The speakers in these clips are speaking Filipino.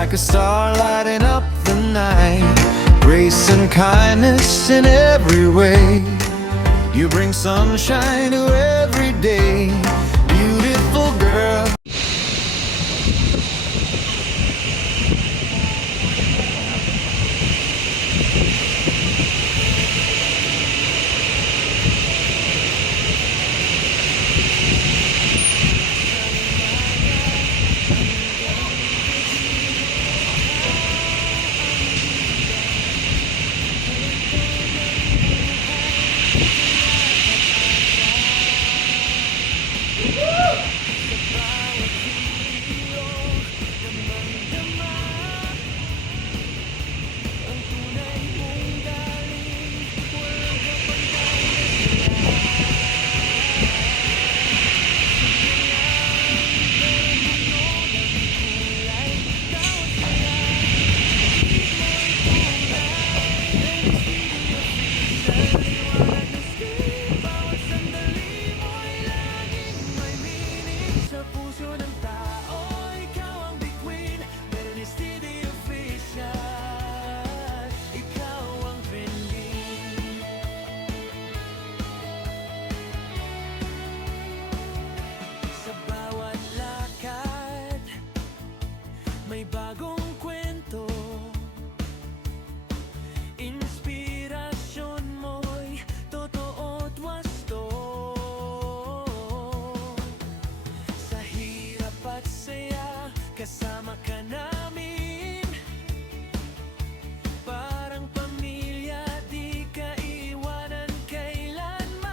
like a star lighting up the night. Grace and kindness in every way. You bring sunshine to every day. Beautiful girl. May bagong kwento. Inspirasyon mo'y totoo at wasto. Sa hirap at saya, kasama ka namin. Parang pamilya, di ka iwanan kailanman.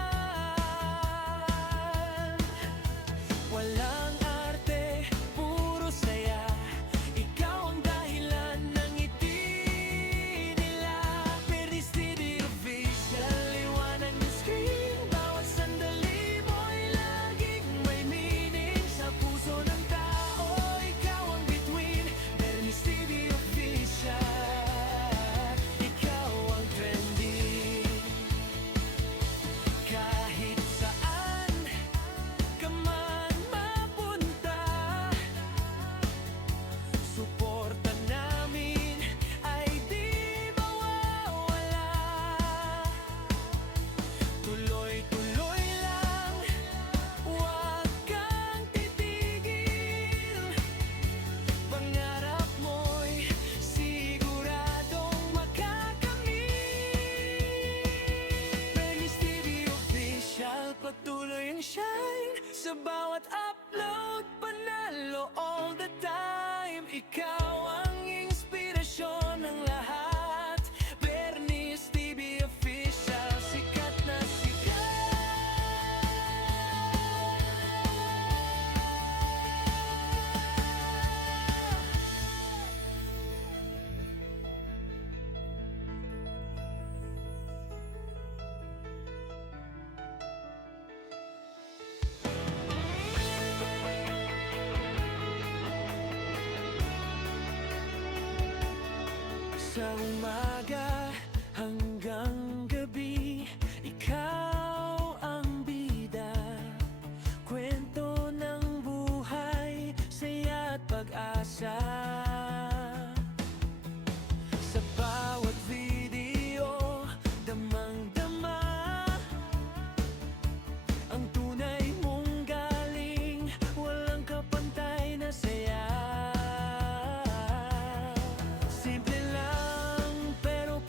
Walang arte, puro saya. Patuloy ang shine sa bawat upload, panalo all the time. Ikaw ang inspirasyon ng lahat. Bernice TV Official, sikat na sikat. Sa umaga hanggang gabi, ikaw ang bida. Kwento ng buhay, saya at pag-asa. Sa bawat video, damang-dama ang tunay mong galing, walang kapantay na saya. Simple lang pero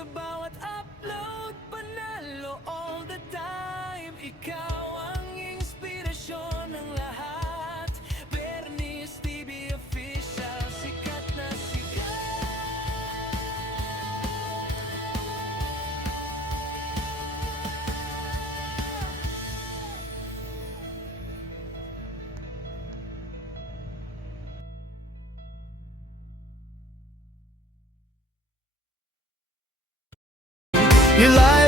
Sa bawat upload, panalo all the time. Ikaw ang inspirasyon ng lahat. Bernice TV Official, sikat na sikat. You light